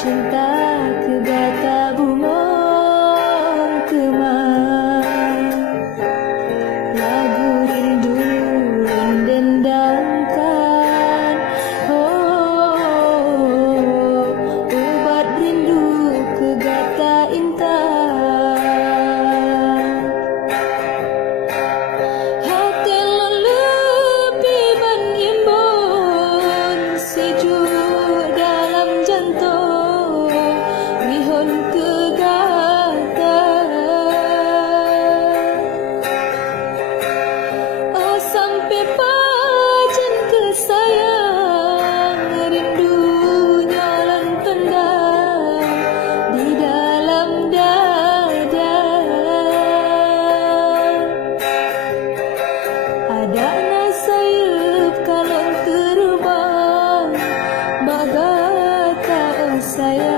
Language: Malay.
cinta ke gata bunga kemang. Lagu rindu mendendangkan, obat rindu ke gata intan. Hati lebih mengimbun sejuk dalam jantung, mihun ke gata. Oh sampai pajen ke sayang, rindunya lan pendam di dalam dada. Ada nasayup kalau terbang bagata sayang.